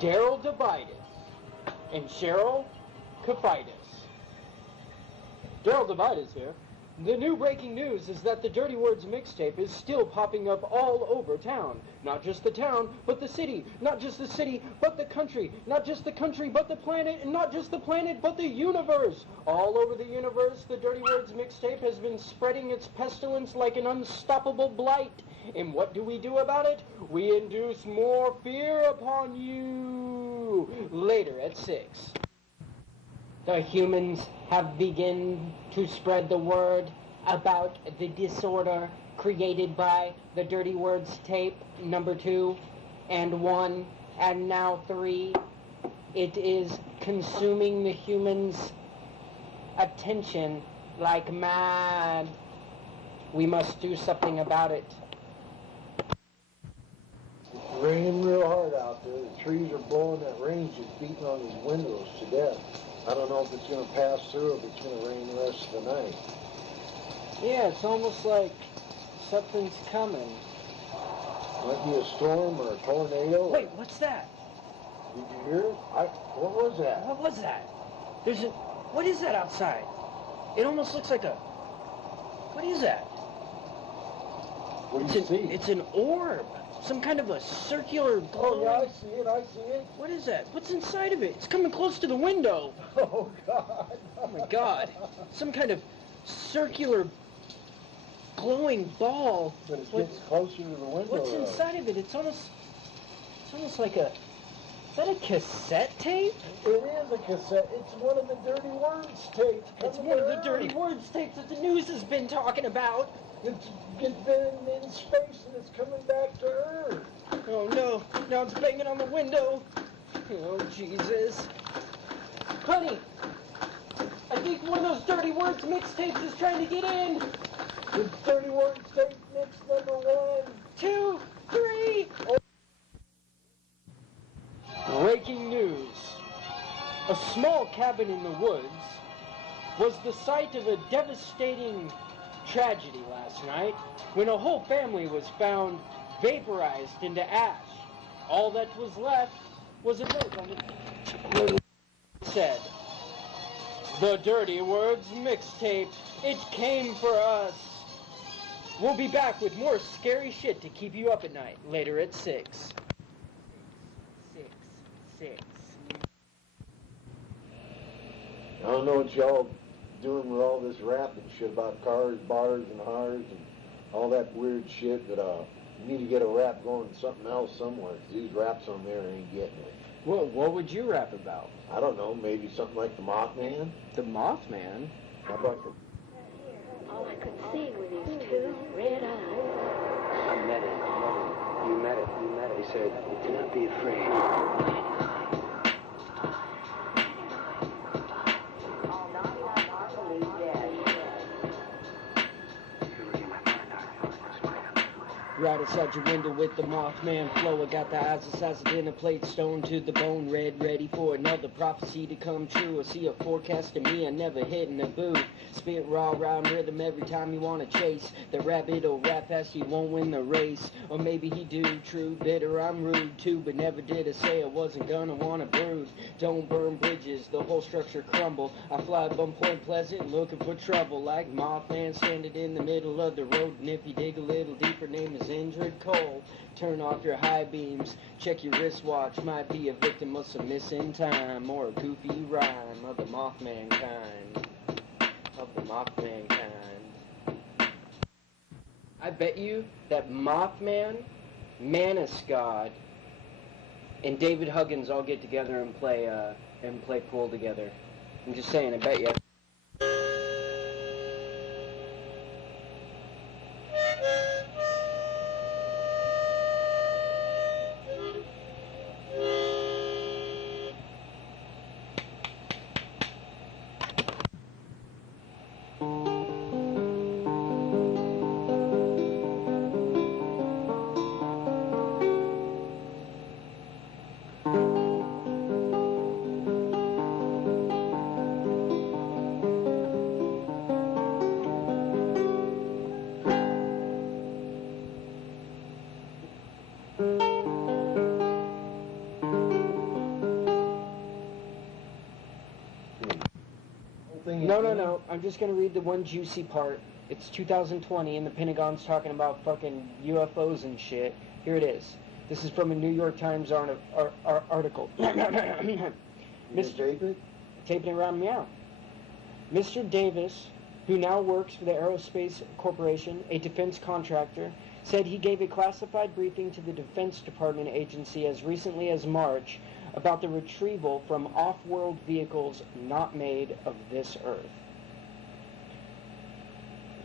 Daryl Debitis and Cheryl Kafitis. Daryl Debitis here. The new breaking news is that the Dirty Words mixtape is still popping up all over town. Not just the town, but the city. Not just the city, but the country. Not just the country, but the planet. And not just the planet, but the universe. All over the universe, the Dirty Words mixtape has been spreading its pestilence like an unstoppable blight. And what do we do about it? We induce more fear upon you. Later at 6. The humans have begun to spread the word about the disorder created by the Dirty Words tape number 2 and 1 and now 3. It is consuming the humans' attention like mad. We must do something about it. It's raining real hard out there. The trees are blowing, that rain's just beating on these windows to death. I don't know if it's going to pass through or if it's going to rain the rest of the night. Yeah, it's almost like something's coming. Might be a storm or a tornado. Wait, what's that? Did you hear it? What was that? What was that? What is that outside? It almost looks like a... What is that? What do you see? It's an orb. Some kind of a circular glow. Oh, yeah, I see it. What is that? What's inside of it? It's coming close to the window. Oh, God. Oh, my God. Some kind of circular glowing ball. But it's getting closer to the window. What's inside of it? It's almost like a... Is that a cassette tape? It is a cassette. It's one of the Dirty Words tapes. It's one of the Dirty Words tapes that the news has been talking about. It's been in space and it's coming back to Earth. Oh no, now it's banging on the window. Oh Jesus. Honey, I think one of those Dirty Words mixtapes is trying to get in. It's Dirty Words tape mix number 1, 2, 3. Breaking news. A small cabin in the woods was the site of a devastating tragedy last night when a whole family was found vaporized into ash. All that was left was a note on it said, "The Dirty Words mixtape, it came for us." We'll be back with more scary shit to keep you up at night later at 6. 6. I don't know what y'all doing with all this rap and shit about cars, bars, and hars, and all that weird shit, but you need to get a rap going something else somewhere, because these raps on there ain't getting it. Well, what would you rap about? I don't know, maybe something like the Mothman? The Mothman? How about the... All I could see were these 2 red eyes. I met it. You met it. He said, "Do not be afraid." Right outside your window with the Mothman flow. I got the eyes the size of dinner plate, stone to the bone, red, ready for another prophecy to come true. I see a forecast of me, I never hitting a booth. Spit raw rhyme rhythm every time you wanna chase the rabbit or rap fast, you won't win the race. Or maybe he do, true, bitter, I'm rude too, but never did I say I wasn't gonna wanna brood. Don't burn bridges, the whole structure crumble. I fly bum Point Pleasant looking for trouble, like Mothman standing in the middle of the road. And if you dig a little deeper, name is Indrid Cole. Turn off your high beams, check your wristwatch, might be a victim of some missing time, or a goofy rhyme of the Mothman kind. Of the Mothman kind. I bet you that Mothman, Manus God, and David Huggins all get together and play pool together. I'm just saying, I bet you. thing No, again? no. I'm just going to read the one juicy part. It's 2020 and the Pentagon's talking about fucking UFOs and shit. Here it is. This is from a New York Times article. You gonna tape it? Taping it around me out. Mr. Davis, who now works for the Aerospace Corporation, a defense contractor, said he gave a classified briefing to the Defense Department agency as recently as March about the retrieval from off-world vehicles not made of this Earth.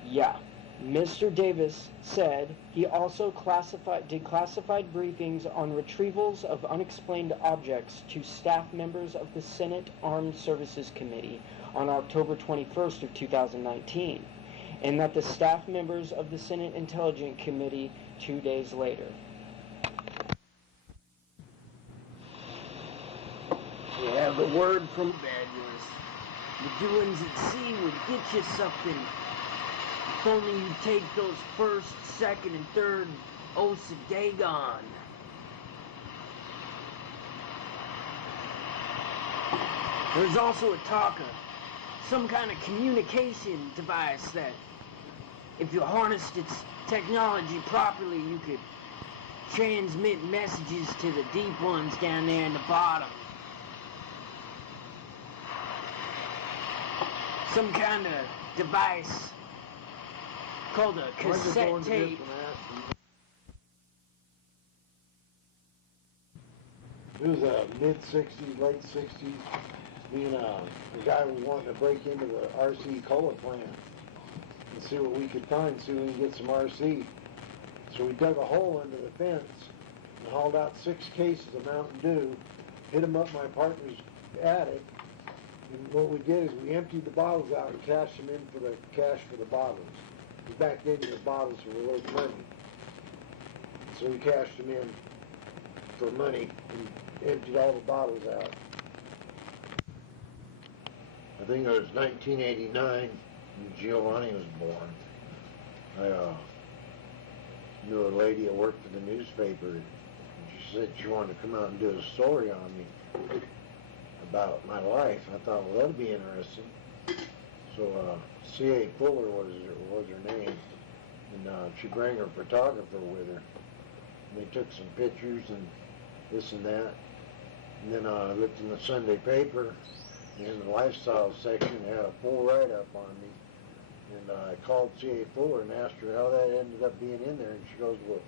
Yeah. Mr. Davis said he also did classified briefings on retrievals of unexplained objects to staff members of the Senate Armed Services Committee on October 21st of 2019, and that the staff members of the Senate Intelligence Committee 2 days later. Yeah, the word from bed was, the doings at sea would get you something. If only you take those first, second, and third oaths of Dagon. There's also a talk of some kind of communication device that, if you harnessed its technology properly, you could transmit messages to the deep ones down there in the bottom. Some kind of device called a cassette tape. It was mid-'60s, late '60s. Me and the guy was wanting to break into the RC Cola plant and see what we could find, see if we could get some RC. So we dug a hole into the fence and hauled out 6 cases of Mountain Dew, hid them up my partner's attic, and what we did is we emptied the bottles out and cashed them in for the cash for the bottles. Because back then the bottles were worth money. So we cashed them in for money and emptied all the bottles out. I think it was 1989 when Giovanni was born. I knew a lady that worked for the newspaper, and she said she wanted to come out and do a story on me about my life. I thought, well, that'd be interesting. So C.A. Fuller was her name, and she brought her photographer with her. And they took some pictures and this and that. And then I looked in the Sunday paper, and in the lifestyle section, they had a full write-up on me. And I called C.A. Fuller and asked her how that ended up being in there. And she goes, well,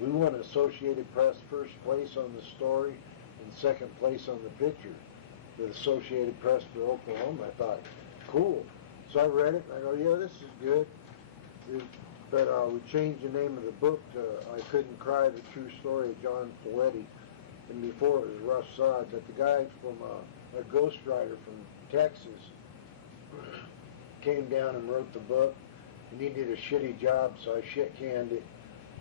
we won Associated Press first place on the story and second place on the picture. The Associated Press for Oklahoma. I thought, cool. So I read it, and I go, yeah, this is good. But we changed the name of the book to I Couldn't Cry, the True Story of John Folletti. And before it was Rough Sod. But the guy from a ghostwriter from Texas came down and wrote the book, and he did a shitty job, so I shit-canned it.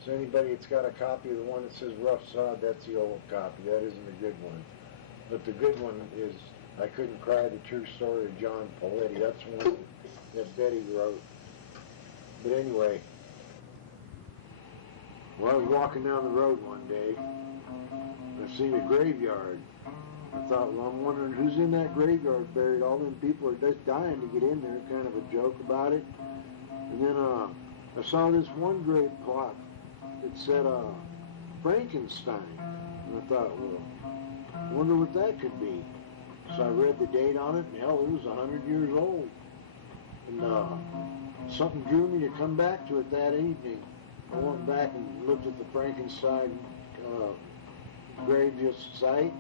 So anybody that's got a copy of the one that says Rough Sod, that's the old copy. That isn't a good one. But the good one is I Couldn't Cry, the True Story of John Folletti. That's one that Betty wrote. But anyway, well, I was walking down the road one day, and I seen a graveyard. I thought, well, I'm wondering who's in that graveyard buried. All them people are just dying to get in there, kind of a joke about it. And then I saw this one grave plot that said Frankenstein. And I thought, well, I wonder what that could be. So I read the date on it, and hell, it was 100 years old. And something drew me to come back to it that evening. I went back and looked at the Frankenstein grave site,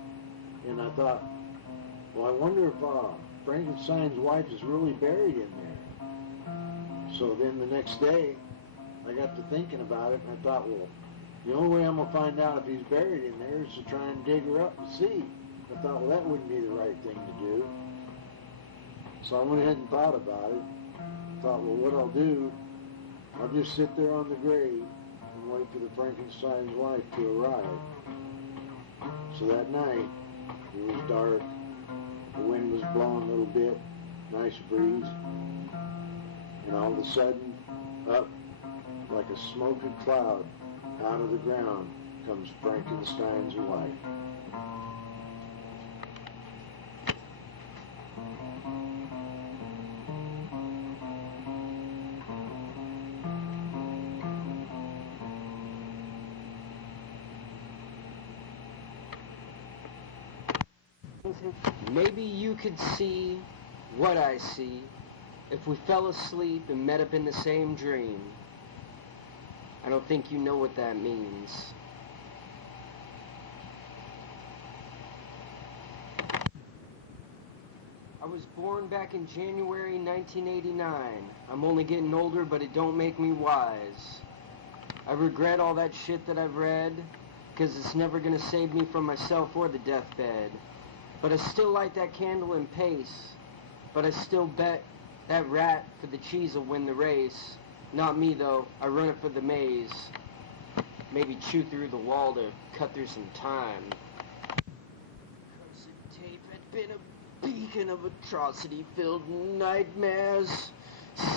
and I thought, well, I wonder if Frankenstein's wife is really buried in there. So then the next day, I got to thinking about it, and I thought, well, the only way I'm going to find out if he's buried in there is to try and dig her up and see. I thought, well, that wouldn't be the right thing to do. So I went ahead and thought about it. Thought, well, what I'll do, I'll just sit there on the grave and wait for the Frankenstein's wife to arrive. So that night, it was dark, the wind was blowing a little bit, nice breeze, and all of a sudden, up like a smoky cloud, out of the ground comes Frankenstein's wife. Maybe you could see what I see if we fell asleep and met up in the same dream. I don't think you know what that means. I was born back in January 1989. I'm only getting older, but it don't make me wise. I regret all that shit that I've read, because it's never gonna save me from myself or the deathbed. But I still light that candle and pace. But I still bet that rat for the cheese will win the race. Not me, though. I run it for the maze. Maybe chew through the wall to cut through some time. Cursed tape had been a beacon of atrocity-filled nightmares.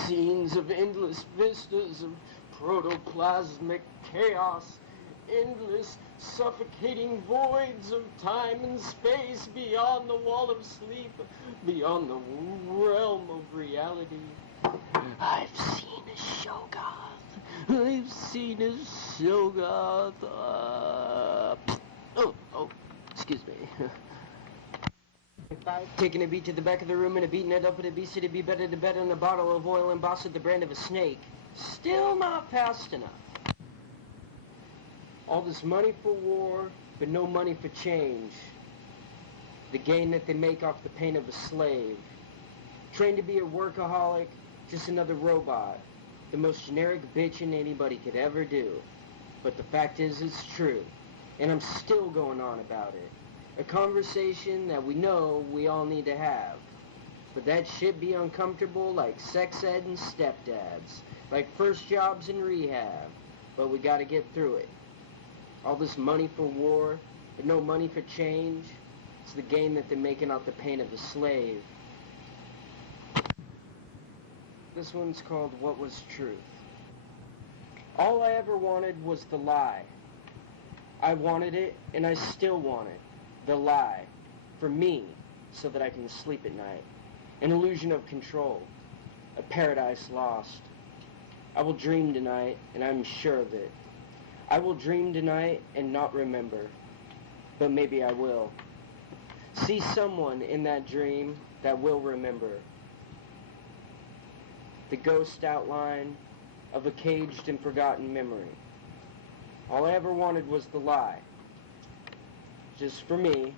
Scenes of endless vistas of protoplasmic chaos. Endless, suffocating voids of time and space beyond the wall of sleep, beyond the realm of reality. I've seen a Shoggoth. I've seen a Shoggoth. Excuse me. Taking a beat to the back of the room and a beating it up with a beast to be better to bet on a bottle of oil embossed with the brand of a snake. Still not fast enough. All this money for war, but no money for change. The gain that they make off the pain of a slave. Trained to be a workaholic, just another robot. The most generic bitching anybody could ever do. But the fact is, it's true. And I'm still going on about it. A conversation that we know we all need to have. But that shit be uncomfortable like sex ed and stepdads. Like first jobs in rehab. But we gotta get through it. All this money for war, but no money for change. It's the game that they're making out the pain of a slave. This one's called What Was Truth. All I ever wanted was the lie. I wanted it, and I still want it. The lie. For me, so that I can sleep at night. An illusion of control. A paradise lost. I will dream tonight, and I'm sure of it. I will dream tonight and not remember, but maybe I will. See someone in that dream that will remember. The ghost outline of a caged and forgotten memory. All I ever wanted was the lie, just for me,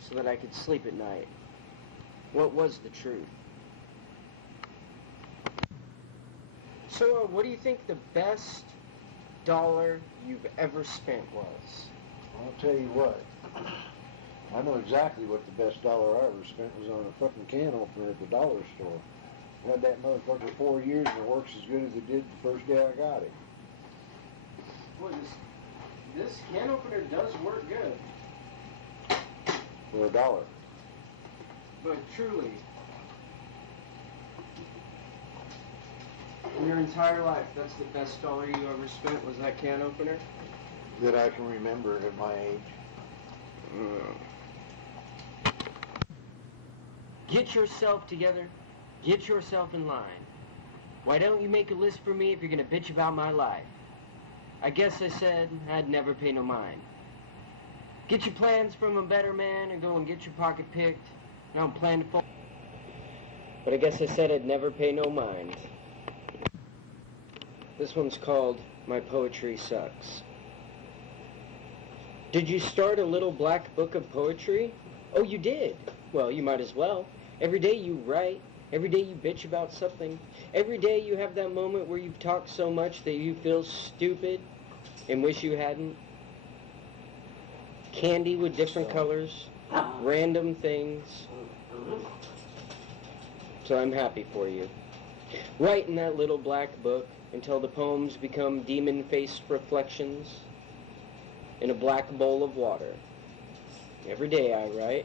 so that I could sleep at night. What was the truth? So, what do you think the best dollar you've ever spent was? I'll tell you what. I know exactly what the best dollar I ever spent was on a fucking can opener at the dollar store. Had that motherfucker 4 years and it works as good as it did the first day I got it. Boy, this can opener does work good. For $1. But truly, in your entire life, that's the best dollar you ever spent, was that can opener? That I can remember at my age. Get yourself together. Get yourself in line. Why don't you make a list for me if you're gonna bitch about my life? I guess I said I'd never pay no mind. Get your plans from a better man or go and get your pocket picked. I don't plan to fall. But I guess I said I'd never pay no mind. This one's called My Poetry Sucks. Did you start a little black book of poetry? Oh, you did? Well, you might as well. Every day you write. Every day you bitch about something. Every day you have that moment where you've talked so much that you feel stupid and wish you hadn't. Candy with different colors. Random things. So I'm happy for you. Write in that little black book until the poems become demon-faced reflections in a black bowl of water. Every day I write.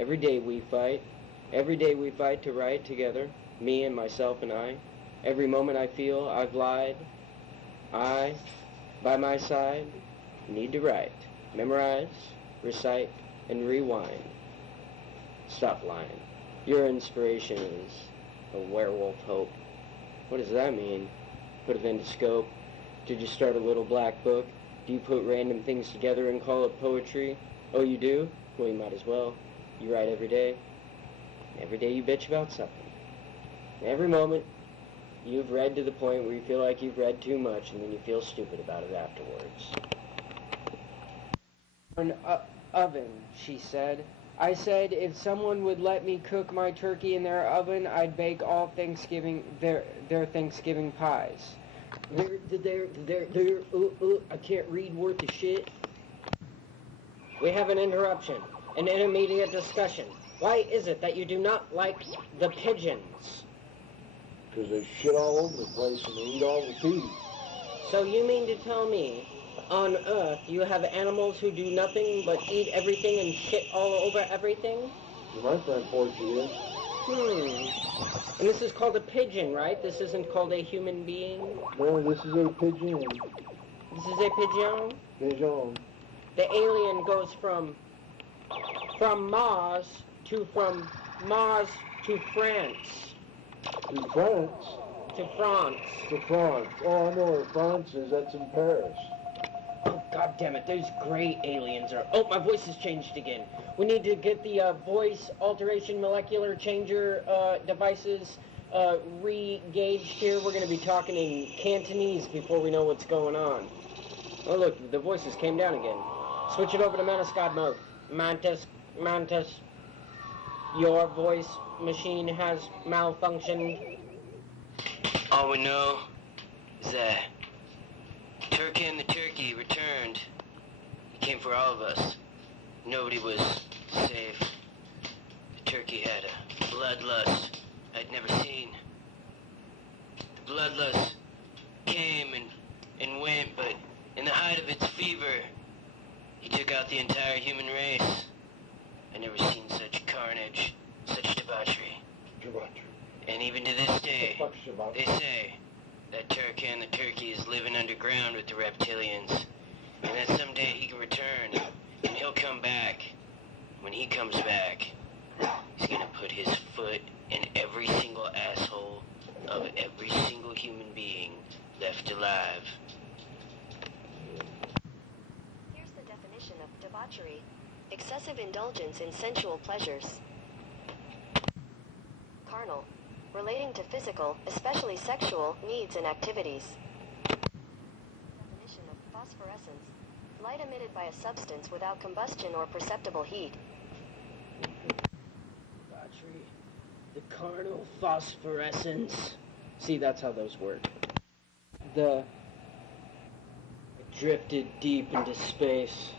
Every day we fight. Every day we fight to write together, me and myself and I. Every moment I feel I've lied. I, by my side, need to write, memorize, recite, and rewind. Stop lying. Your inspiration is a werewolf hope. What does that mean? Put it into scope. Did you start a little black book? Do you put random things together and call it poetry? Oh, you do? Well, you might as well. You write every day. Every day you bitch about something. Every moment you've read to the point where you feel like you've read too much, and then you feel stupid about it afterwards. An oven, she said. I said if someone would let me cook my turkey in their oven, I'd bake all their Thanksgiving pies. I can't read worth of shit. We have an interruption, an intermediate discussion. Why is it that you do not like the pigeons? Because they shit all over the place and they eat all the feed. So you mean to tell me, on Earth, you have animals who do nothing but eat everything and shit all over everything? My friend Portuguese. And this is called a pigeon, right? This isn't called a human being? No, this is a pigeon. This is a pigeon? Pigeon. The alien goes from Mars to France. To France? To France. To France. Oh, I know where France is. That's in Paris. Oh, God damn it. Those gray aliens are... Oh, my voice has changed again. We need to get the voice alteration molecular changer devices re-gauged here. We're going to be talking in Cantonese before we know what's going on. Oh, look, the voices came down again. Switch it over to Manascod mode. Mantis, your voice machine has malfunctioned. All we know is that Turkey and the turkey returned. He came for all of us. Nobody was safe. The turkey had a bloodlust I'd never seen. The bloodlust came and went, but in the height of its fever, he took out the entire human race. I've never seen such carnage, such debauchery. And even to this day, they say that Turkey and the turkey is living underground with the reptilians, and that someday he can return, and he'll come back. When he comes back, he's gonna put his foot in every single asshole of every single human being left alive. Here's the definition of debauchery: excessive indulgence in sensual pleasures. Carnal, relating to physical, especially sexual, needs and activities. Definition of phosphorescence: light emitted by a substance without combustion or perceptible heat. Debauchery. The carnal phosphorescence. See, that's how those work. I drifted deep into space.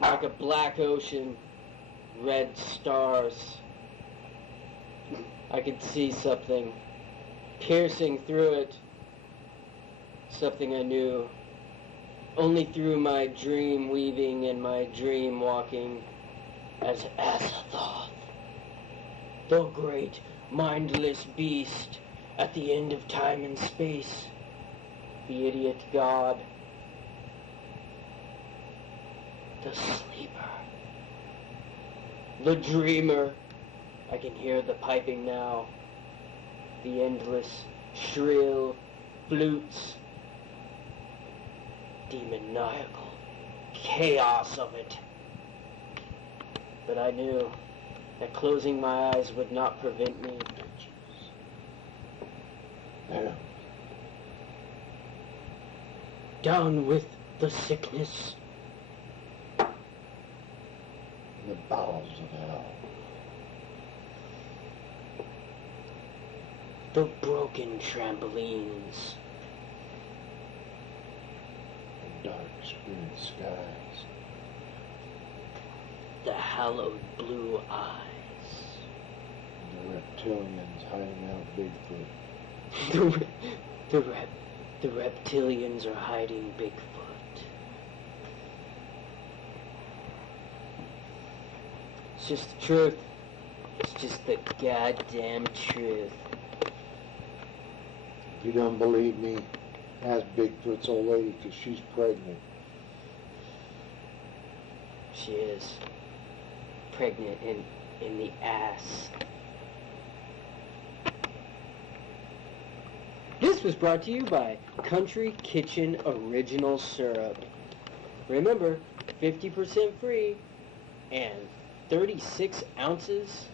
Like a black ocean. Red stars. I could see something piercing through it, something I knew only through my dream weaving and my dream walking as Azathoth, the great mindless beast at the end of time and space, the idiot god, the sleeper, the dreamer. I can hear the piping now, the endless, shrill flutes, demoniacal chaos of it. But I knew that closing my eyes would not prevent me. Yeah. Down with the sickness. In the bowels of hell. The broken trampolines. The dark spirit skies. The hallowed blue eyes. The reptilians hiding out Bigfoot. The reptilians are hiding Bigfoot. It's just the truth. It's just the goddamn truth. If you don't believe me, ask Bigfoot's old lady, because she's pregnant. She is pregnant in the ass. This was brought to you by Country Kitchen Original Syrup. Remember, 50% free and 36 ounces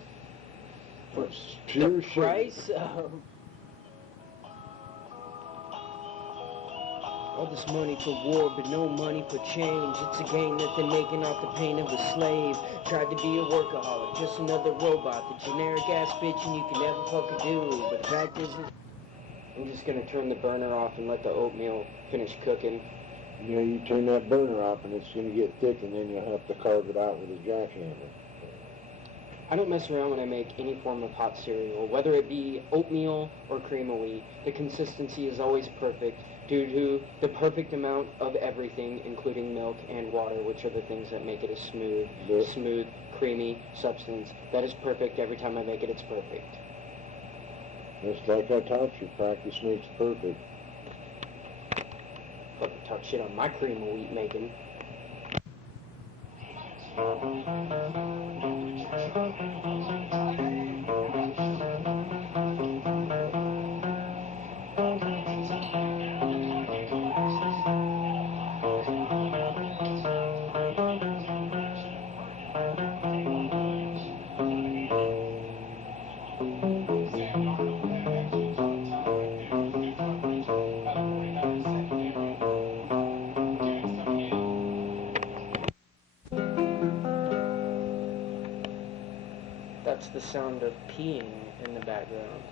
for It's pure the sugar. price of all this money for war, but no money for change. It's a game that they're making off the pain of a slave. Tried to be a workaholic, just another robot, the generic ass bitch, and you can never fucking do. But the fact is, I'm just gonna turn the burner off and let the oatmeal finish cooking. You know, you turn that burner off and it's going to get thick, and then you'll have to carve it out with a jackhammer. I don't mess around when I make any form of hot cereal, whether it be oatmeal or cream of wheat. The consistency is always perfect due to the perfect amount of everything, including milk and water, which are the things that make it a smooth, creamy substance. That is perfect. Every time I make it, it's perfect. Just like I taught you, practice makes perfect. Fucking talk shit on my cream of wheat making. That's the sound of peeing in the background.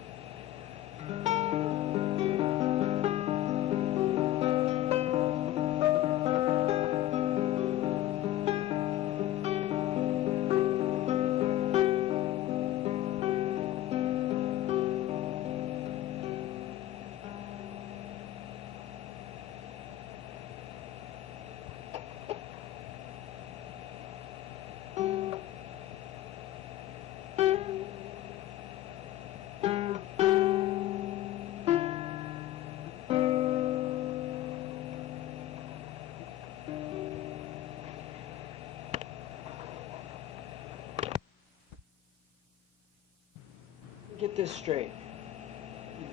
Get this straight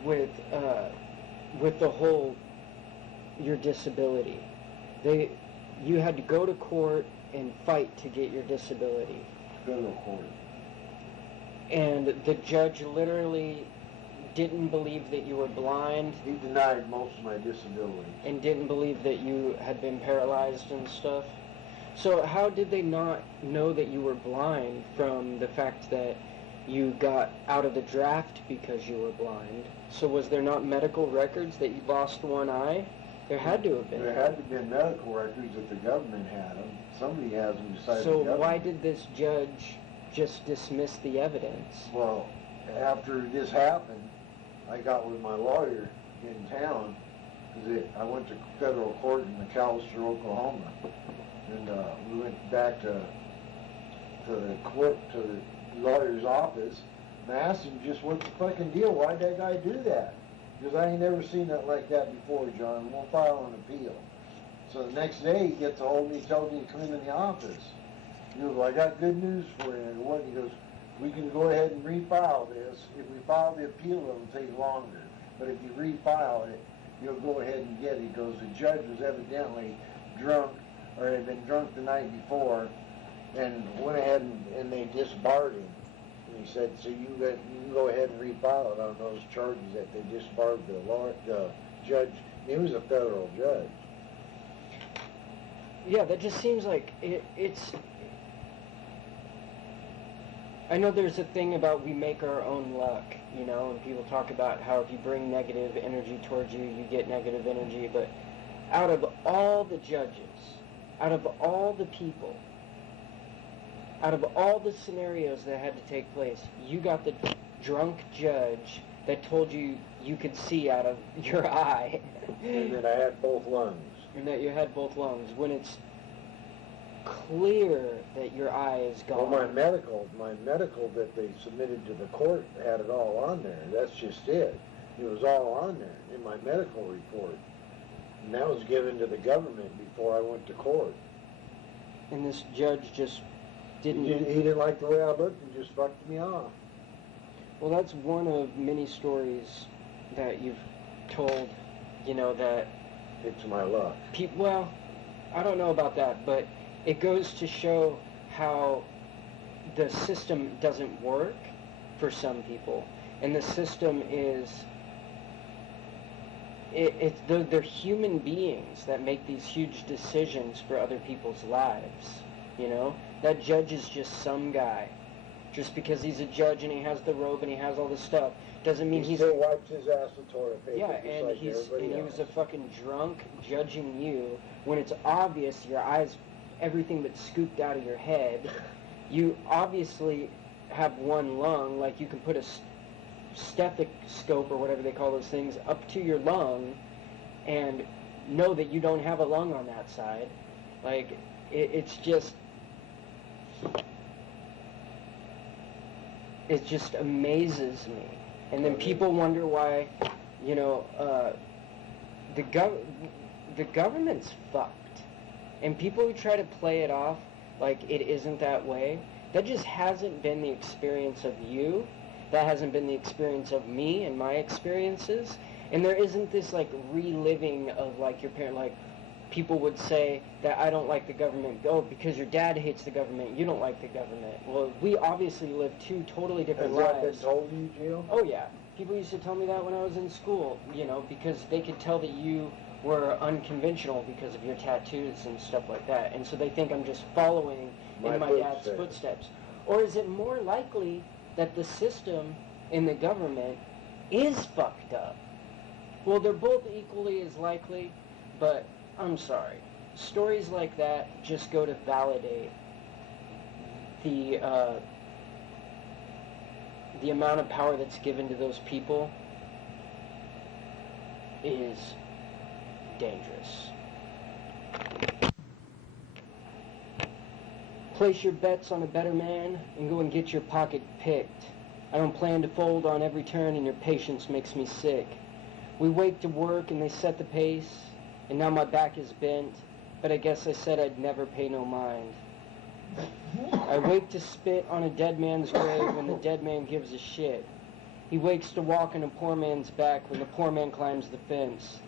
with the whole your disability. You had to go to court and fight to get your disability. Federal court. And the judge literally didn't believe that you were blind He denied most of my disabilities. and didn't believe that you had been paralyzed and stuff. So how did they not know that you were blind from the fact that you got out of the draft because you were blind? So was there not medical records that you lost one eye? There had to have been. There had to be medical records that the government had them. Somebody has them besides So the government. why did this judge just dismiss the evidence? Well, after this happened, I got with my lawyer in town, because I went to federal court in McAlester, Oklahoma, and we went back to the court, to the lawyer's office, and I asked him just what's the fucking deal, why'd that guy do that? Because I ain't never seen that like that before, John, we'll file an appeal. So the next day, he gets a hold of me, tells me to come in the office. He goes, well, I got good news for you. And what? He goes, we can go ahead and refile this. If we file the appeal, it'll take longer. But if you refile it, you'll go ahead and get it. He goes, the judge was evidently drunk, or had been drunk the night before, and went ahead and they disbarred him. And he said, so you can go ahead and refile it on those charges that they disbarred the judge. He was a federal judge. Yeah, that just seems like it's... I know there's a thing about we make our own luck, you know, and people talk about how if you bring negative energy towards you, you get negative energy, but out of all the judges, out of all the people, out of all the scenarios that had to take place, you got the drunk judge that told you you could see out of your eye. And that I had both lungs. And that you had both lungs, when it's clear that your eye is gone. Well, my medical that they submitted to the court had it all on there. That's just it. It was all on there in my medical report. And that was given to the government before I went to court. And this judge just didn't... He didn't like the way I looked and just fucked me off. Well, that's one of many stories that you've told, you know, that... It's my luck. Well, I don't know about that, but it goes to show how the system doesn't work for some people, and the system is they're human beings that make these huge decisions for other people's lives. You know, that judge is just some guy. Just because he's a judge and he has the robe and he has all this stuff doesn't mean he still wipes his ass with toilet paper. Yeah, and like he else. was a fucking drunk judging you when it's obvious your eyes, everything that's scooped out of your head. You obviously have one lung, like you can put a stethoscope or whatever they call those things up to your lung and know that you don't have a lung on that side. Like, it just amazes me. And then people wonder why, you know, the government's fucked. And people who try to play it off like it isn't that way, that just hasn't been the experience of you. That hasn't been the experience of me and my experiences. And there isn't this, like, reliving of, like, your parent, like, people would say that I don't like the government. Oh, because your dad hates the government, you don't like the government. Well, we obviously live two totally different lives. Has that been told you, Jill? Oh, yeah. People used to tell me that when I was in school, you know, because they could tell that you were unconventional because of your tattoos and stuff like that. And so they think I'm just following in my dad's footsteps. Or is it more likely that the system in the government is fucked up? Well, they're both equally as likely, but I'm sorry. Stories like that just go to validate the amount of power that's given to those people is dangerous. Place your bets on a better man and go and get your pocket picked. I don't plan to fold on every turn and your patience makes me sick. We wake to work and they set the pace, and now my back is bent, but I guess I said I'd never pay no mind. I wake to spit on a dead man's grave when the dead man gives a shit. He wakes to walk on a poor man's back when the poor man climbs the fence.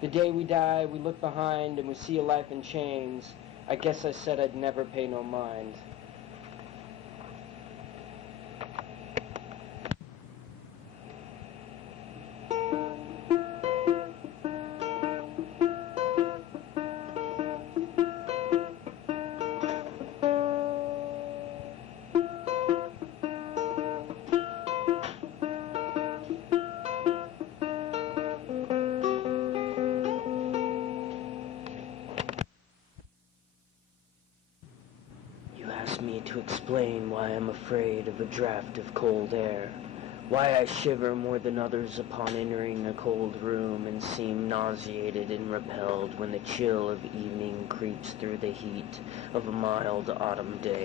The day we die, we look behind and we see a life in chains. I guess I said I'd never pay no mind. Me to explain why I'm afraid of a draft of cold air, why I shiver more than others upon entering a cold room and seem nauseated and repelled when the chill of evening creeps through the heat of a mild autumn day.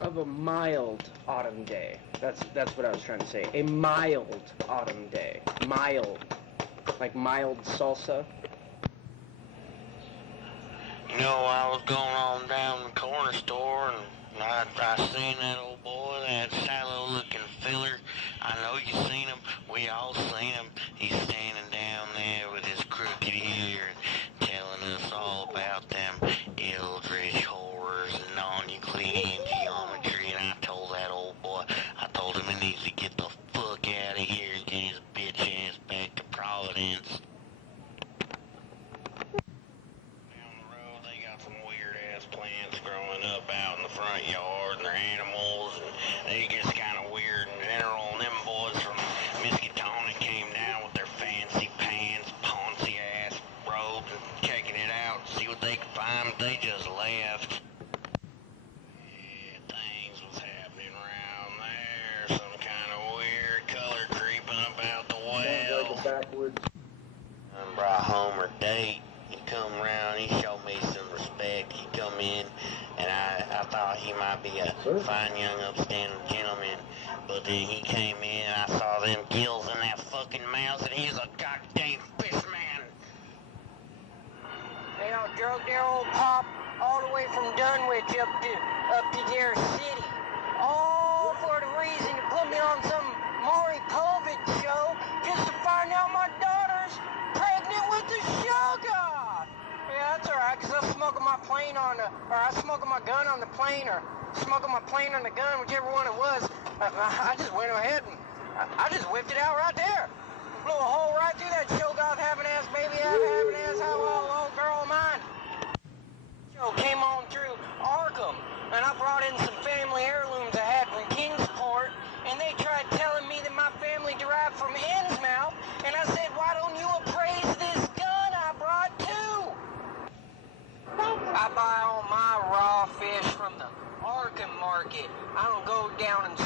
Of a mild autumn day. That's what I was trying to say. A mild autumn day. Mild. Like mild salsa. You know, I was going on down the corner store, and I seen that old boy, that sallow-looking filler. I know you seen him. We all seen him. He's standing down there with his crooked ear and telling us all about them eldritch horrors and non-Euclidean geometry. And I told that old boy, I told him he needs to get the fuck out of here and get his bitch ass back to Providence. Plants growing up out in the front yard, and they're animals, and they just kind of weird in general. And them boys from Miskatonic came down with their fancy pants, poncy ass robes, and checking it out, see what they could find. They just left. Yeah, things was happening around there. Some kind of weird color creeping about the well. Sounds like a backwoods. I brought home her date. He come around, he showed me some respect. He come in, and I thought he might be a fine young upstanding gentleman. But then he came in, and I saw them gills in that fucking mouth, and he was a goddamn fish man. They all drove their old pop all the way from Dunwich up to their city. All for the reason to put me on some Maury Povich show just to find out my daughter's pregnant with the sugar. Yeah, that's alright, because I'm smoking my plane or I smuggled my gun on the plane, or smuggled my plane on the gun, whichever one it was. I just went ahead and I just whipped it out right there. Blew a hole right through that show goth having ass baby having ass how old girl of mine. Show came on through Arkham, and I brought in some family heirlooms I had from Kingsport, and they tried telling me that my family derived from Innsmouth, and I said, why don't you appraise this gun I brought too? I buy all my raw fish from the Arkham market. I don't go down and